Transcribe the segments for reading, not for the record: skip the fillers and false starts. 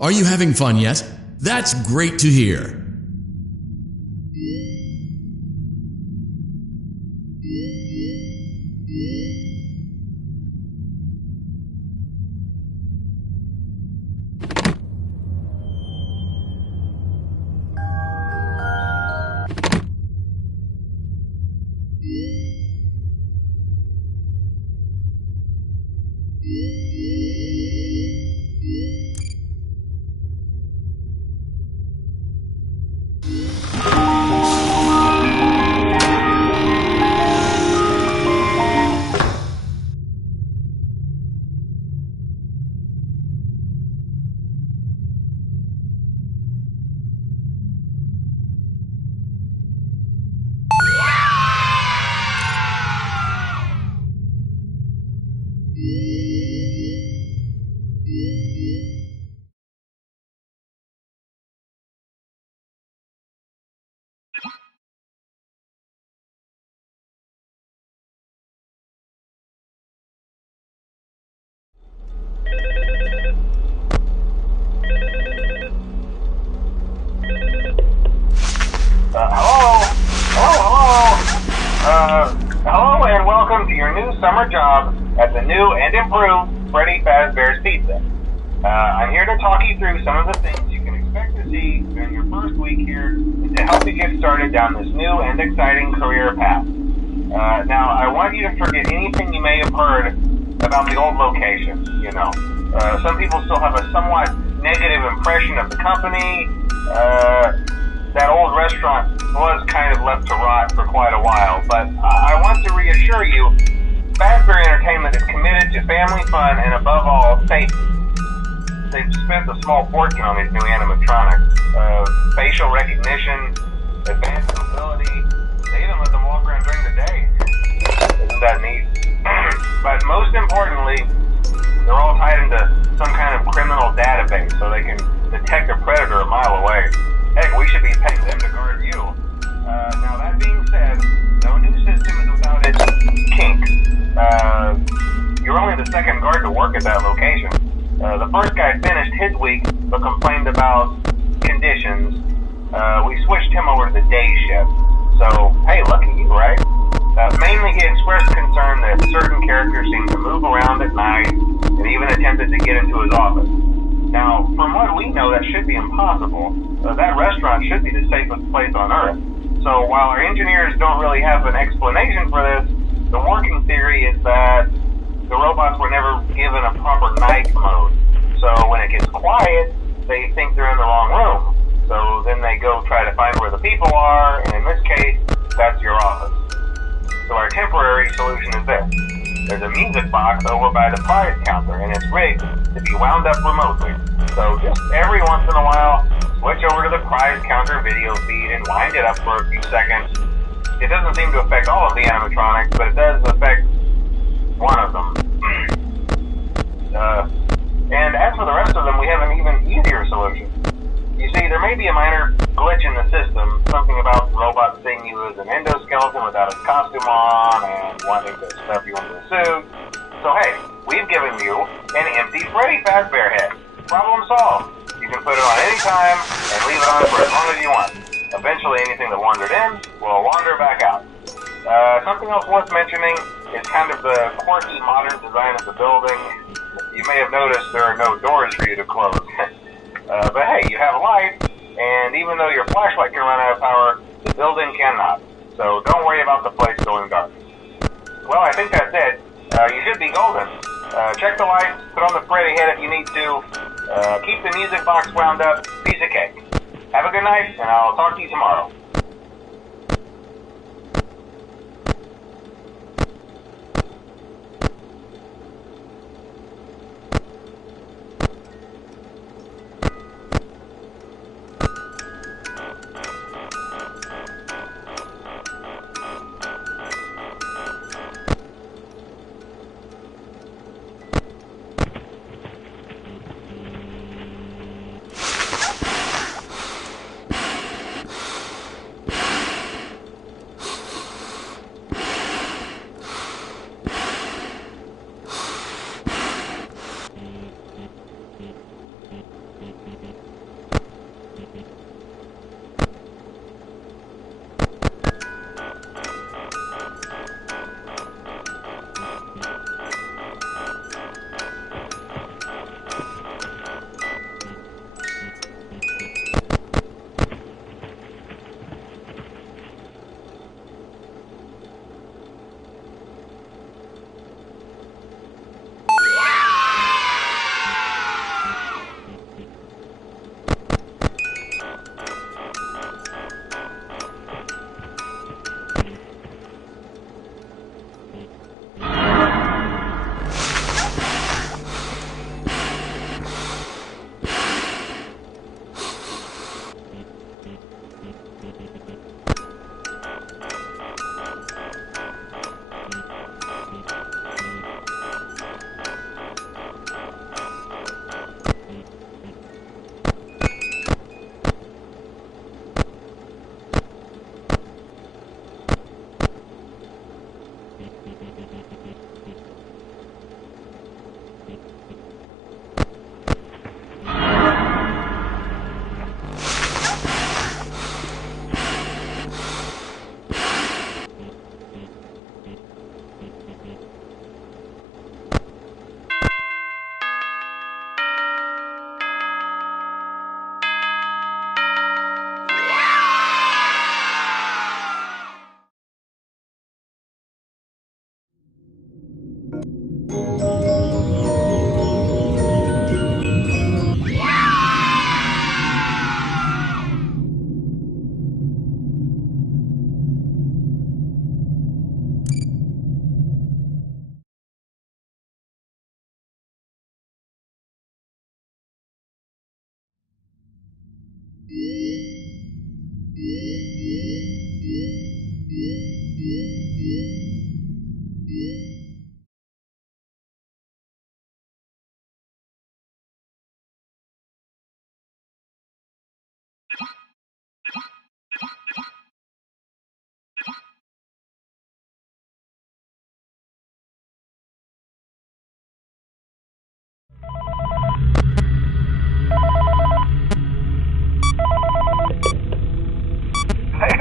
Are you having fun yet? That's great to hear. Hello and welcome to your new summer job at the new and improved Freddy Fazbear's Pizza. I'm here to talk you through some of the things you can expect to see during your first week here and to help you get started down this new and exciting career path. Now, I want you to forget anything you may have heard about the old location. Some people still have a somewhat negative impression of the company. That old restaurant was kind of left to rot for quite a while, but I want to reassure you, Fazbear Entertainment is committed to family fun and above all, safety. They've spent a small fortune on these new animatronics. Facial recognition, advanced mobility, they even let them walk around during the day. Isn't that neat? But most importantly, they're all tied into some kind of criminal database so they can detect a predator a mile away. Heck, we should be paying them to guard you. Now that being said, no new system is without its kinks. You're only the second guard to work at that location. The first guy finished his week but complained about conditions. We switched him over to the day shift. So, hey, lucky you, right? Mainly he expressed concern that certain characters seemed to move around at night and even attempted to get into his office. Now, from what we know, that should be impossible. That restaurant should be the safest place on Earth. So while our engineers don't really have an explanation for this, the working theory is that the robots were never given a proper night mode. So when it gets quiet, they think they're in the wrong room. So then they go try to find where the people are, and in this case, that's your office. So our temporary solution is this. There's a music box over by the prize counter, and it's rigged to be wound up remotely. So just every once in a while, switch over to the prize counter video feed and wind it up for a few seconds. It doesn't seem to affect all of the animatronics, but it does affect one of them. And as for the rest of them, we have an even easier solution. You see, there may be a minor glitch in the system, something about the robot seeing you as an endoskeleton without a costume on and wanting to stuff you into a suit. So hey, we've given you an empty Freddy Fazbear head. Problem solved. You can put it on any time and leave it on for as long as you want. Eventually anything that wandered in will wander back out. Something else worth mentioning is kind of the quirky modern design of the building. You may have noticed there are no doors for you to close. But hey, you have a light, and even though your flashlight can run out of power, the building cannot. So don't worry about the place going dark. Well, I think that's it. You should be golden. Check the lights, put on the Freddy head if you need to. Keep the music box wound up. Piece of cake. Have a good night, and I'll talk to you tomorrow.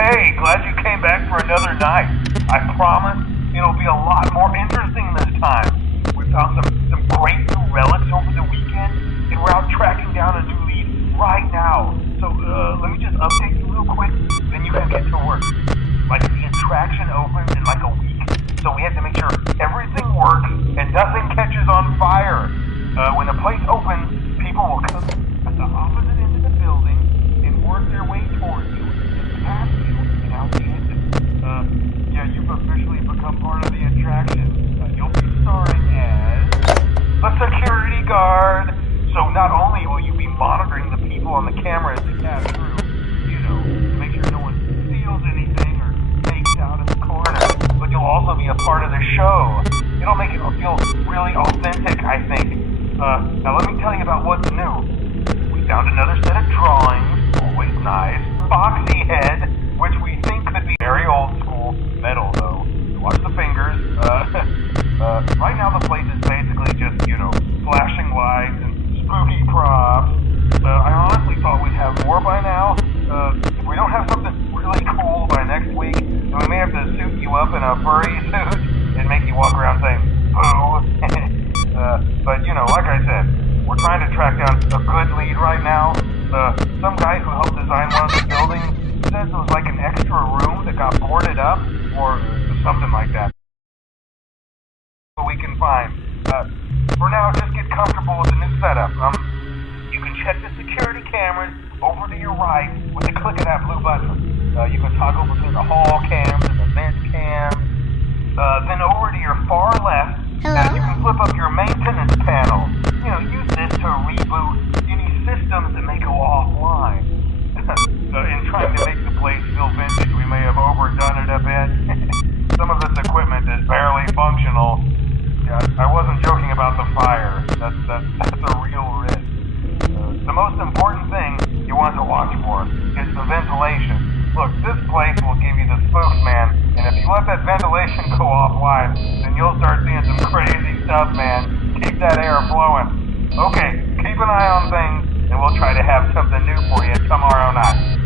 Hey, glad you came back for another night. I promise it'll be a lot more interesting this time. We found some great new relics over the weekend, and we're out tracking down a new lead right now. So let me just update you real quick, then you can get to work. Like the attraction opens in like a week, so we have to make sure everything works and nothing catches on fire. When the place opens, people will come at the opposite end of the building and work their way towards you and past you and out the exit. Yeah, you've officially become part of the attraction. You'll be starring as the security guard. So not only will you be monitoring the people on the camera as they pass through, you know, to make sure no one steals anything or fakes out in the corner, but you'll also be a part of the show. It'll make it feel really authentic, I think. Now let me tell you about what's new. We found another set of drawings, always nice. Foxy head, which we think could be very old school, metal though. Watch the fingers. Right now the place is basically just, you know, flashing lights and spooky props. I honestly thought we'd have more by now. If we don't have something really cool by next week, then we may have to suit you up in a furry suit and make you walk around saying, boo. But, you know, like I said, we're trying to track down a good lead right now. Some guy who helped design one of the buildings says it was like an extra room that got boarded up, or something like that. We can find. For now, just get comfortable with the new setup. You can check the security cameras over to your right with the click of that blue button. You can toggle between the hall cams and the vent cams. Then over to your far left, you can flip up your maintenance panel. You know, use this to reboot any systems that may go offline. In trying to make the place feel vintage, we may have overdone it a bit. Some of this equipment is barely functional. Yeah, I wasn't joking about the fire. That's a real risk. The most important thing you want to watch for is the ventilation. Look, this place will give you the spooks, man. And if you let that ventilation go offline, then you'll start seeing some crazy stuff, man. Keep that air flowing. Okay, keep an eye on things, and we'll try to have something new for you tomorrow night.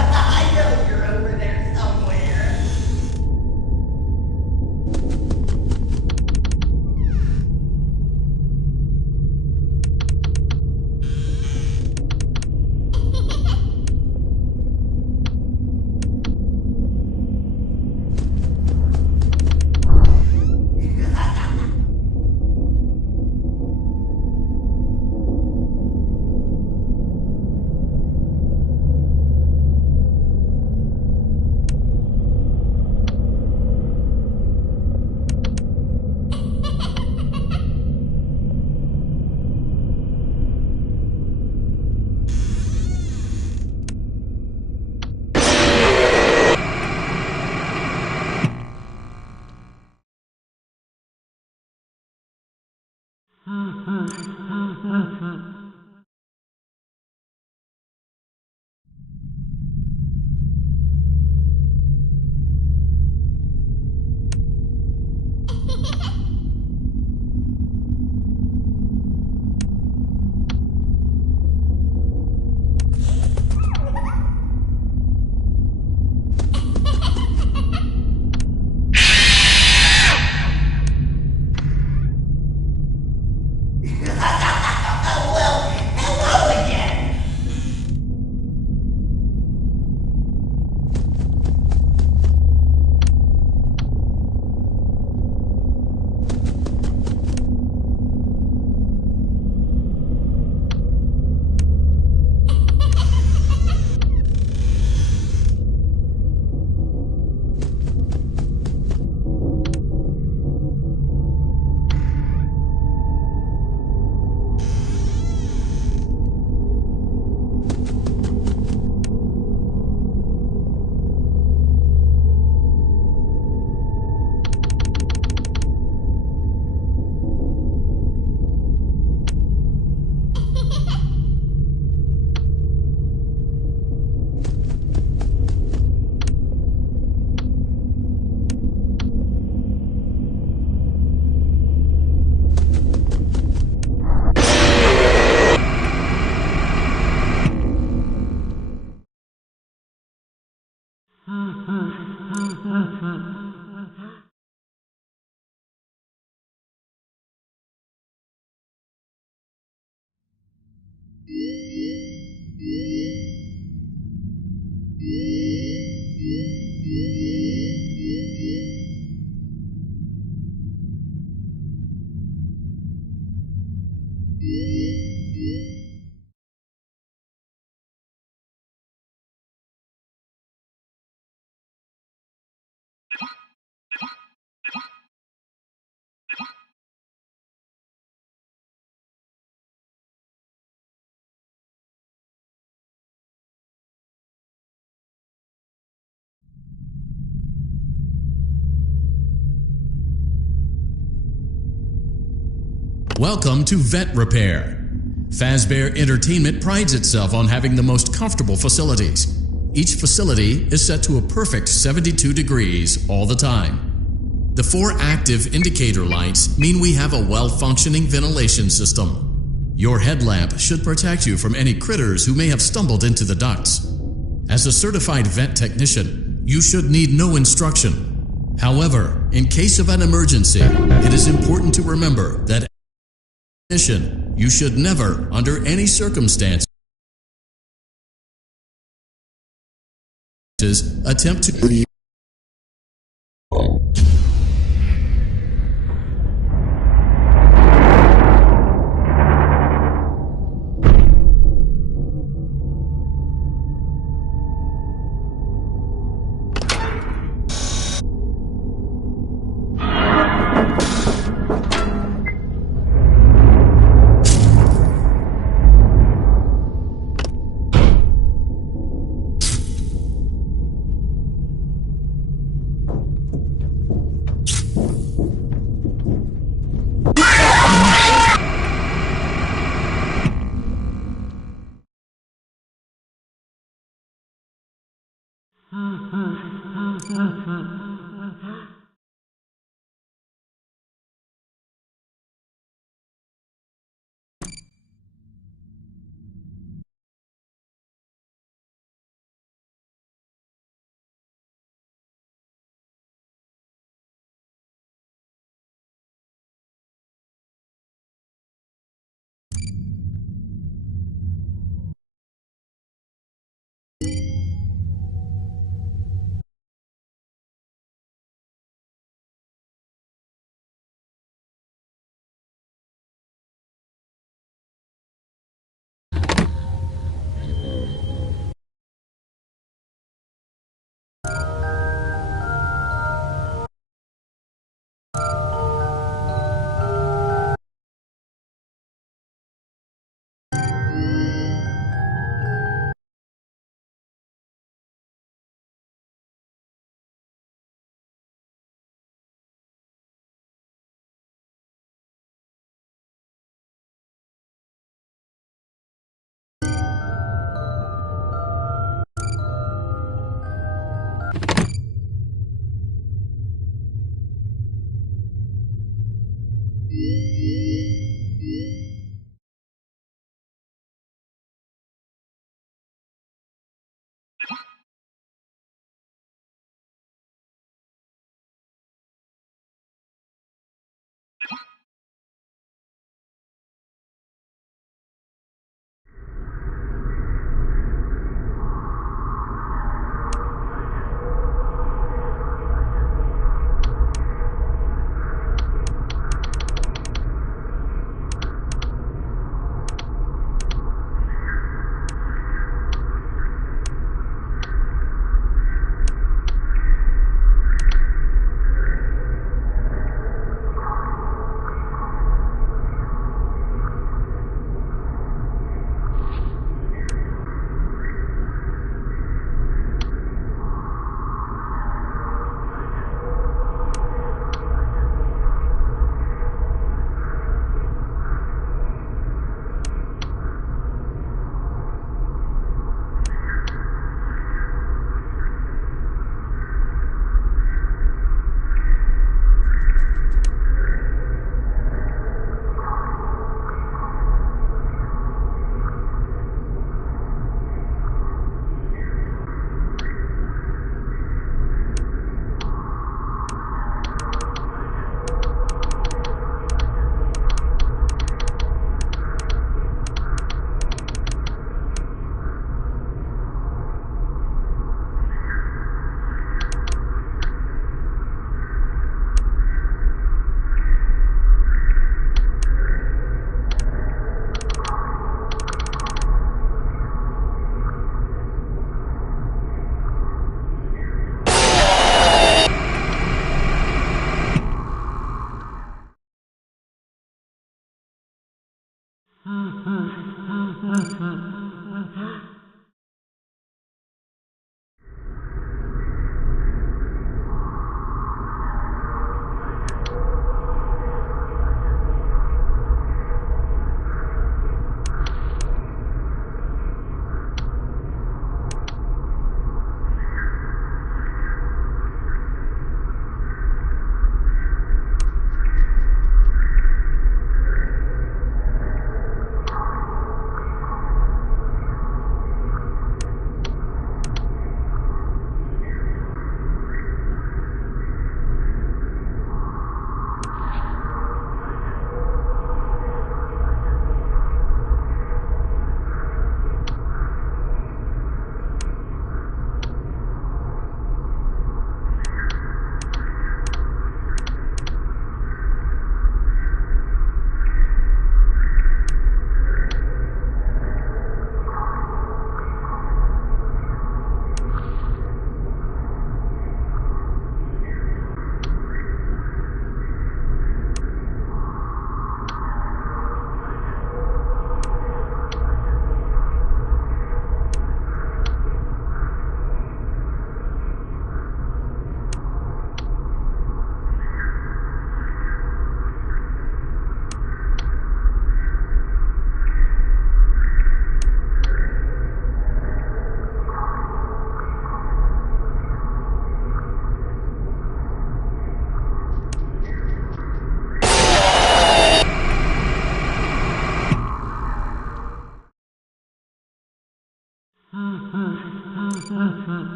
I know you're over there somewhere. Welcome to Vet Repair. Fazbear Entertainment prides itself on having the most comfortable facilities. Each facility is set to a perfect 72 degrees all the time. The 4 active indicator lights mean we have a well-functioning ventilation system. Your headlamp should protect you from any critters who may have stumbled into the ducts. As a certified vet technician, you should need no instruction. However, in case of an emergency, it is important to remember that you should never, under any circumstances, attempt to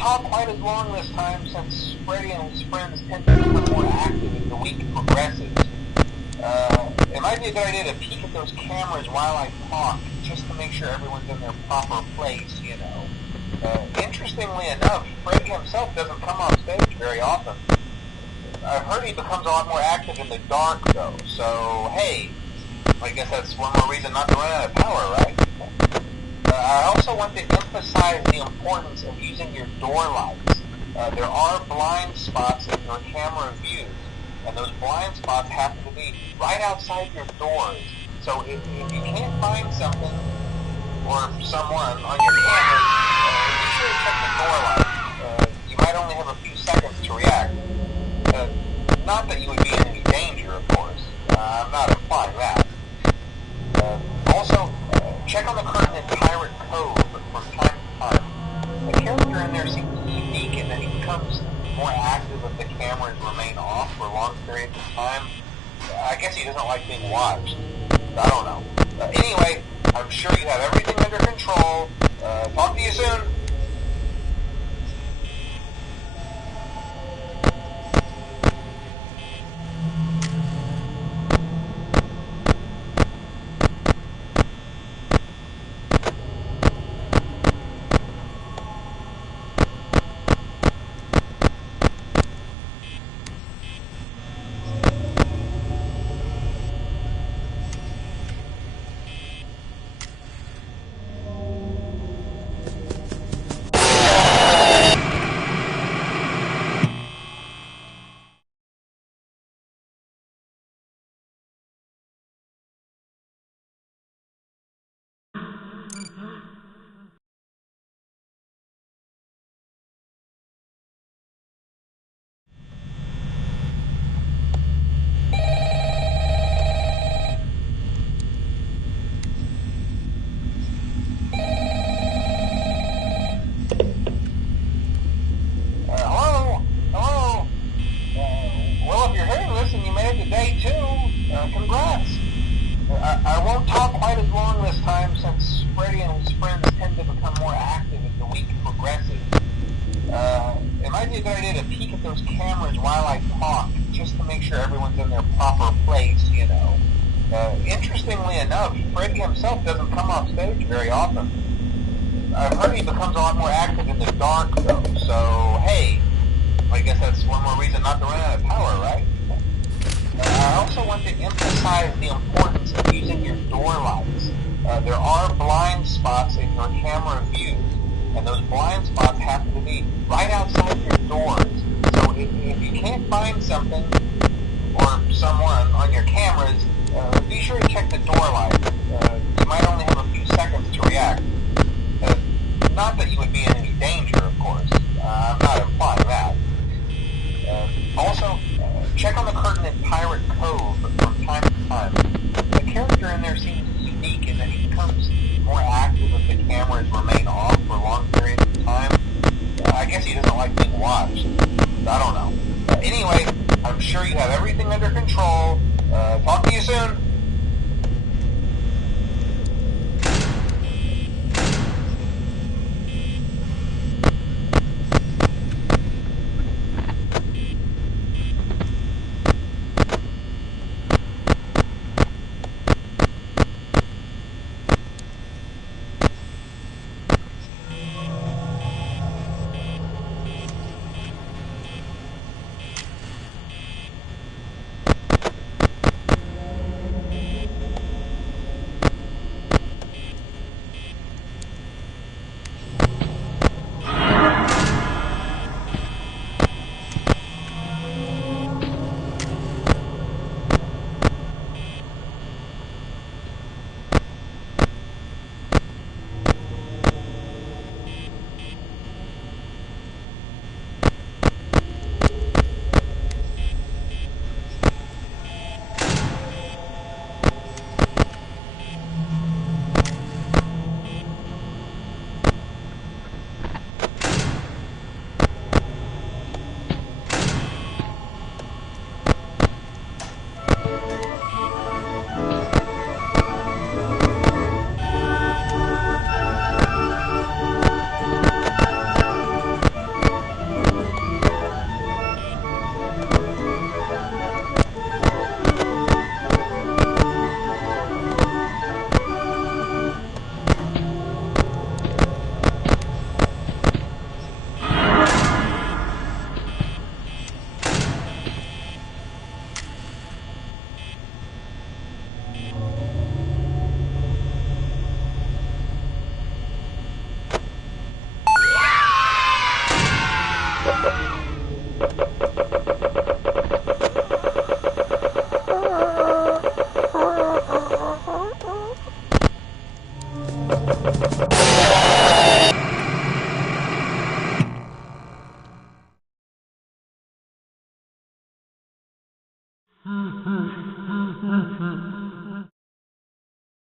talk quite as long this time since Freddy and his friends tend to become more active as the week progresses. It might be a good idea to peek at those cameras while I talk, just to make sure everyone's in their proper place, you know. Interestingly enough, Freddy himself doesn't come off stage very often. I've heard he becomes a lot more active in the dark, though, so hey, I guess that's one more reason not to run out of power, right? I also want to emphasize the importance of using your door lights. There are blind spots in your camera views, and those blind spots happen to be right outside your doors. So if you can't find something or someone on your camera, be sure to check the door light. You might only have a few seconds to react. Not that you would be in any danger, of course. I'm not implying that. Also, check on the curtain in Pirate Cove from time to time. The character in there seems unique in that he becomes more active if the cameras remain off for long periods of time. I guess he doesn't like being watched. I don't know. Anyway, I'm sure you have everything under control. Talk to you soon. Congrats! I won't talk quite as long this time since Freddy and his friends tend to become more active as the week progresses. It might be a good idea to peek at those cameras while I talk, just to make sure everyone's in their proper place, you know. Interestingly enough, Freddy himself doesn't come off stage very often. I've heard he becomes a lot more active in the dark, though, so hey, I guess that's one more reason not to run out of power, right? I also want to emphasize the importance of using your door lights. There are blind spots in your camera views, and those blind spots happen to be right outside your doors. So if you can't find something or someone on your cameras, be sure to check the door light. You might only have a few seconds to react. Not that you would be in any danger, of course. I'm not implying that. Also, check on the curtain in Pirate Cove from time to time. The character in there seems unique in that he becomes more active if the cameras remain off for long periods of time. I guess he doesn't like being watched. I don't know. Anyway, I'm sure you have everything under control. Talk to you soon. Mm-hmm.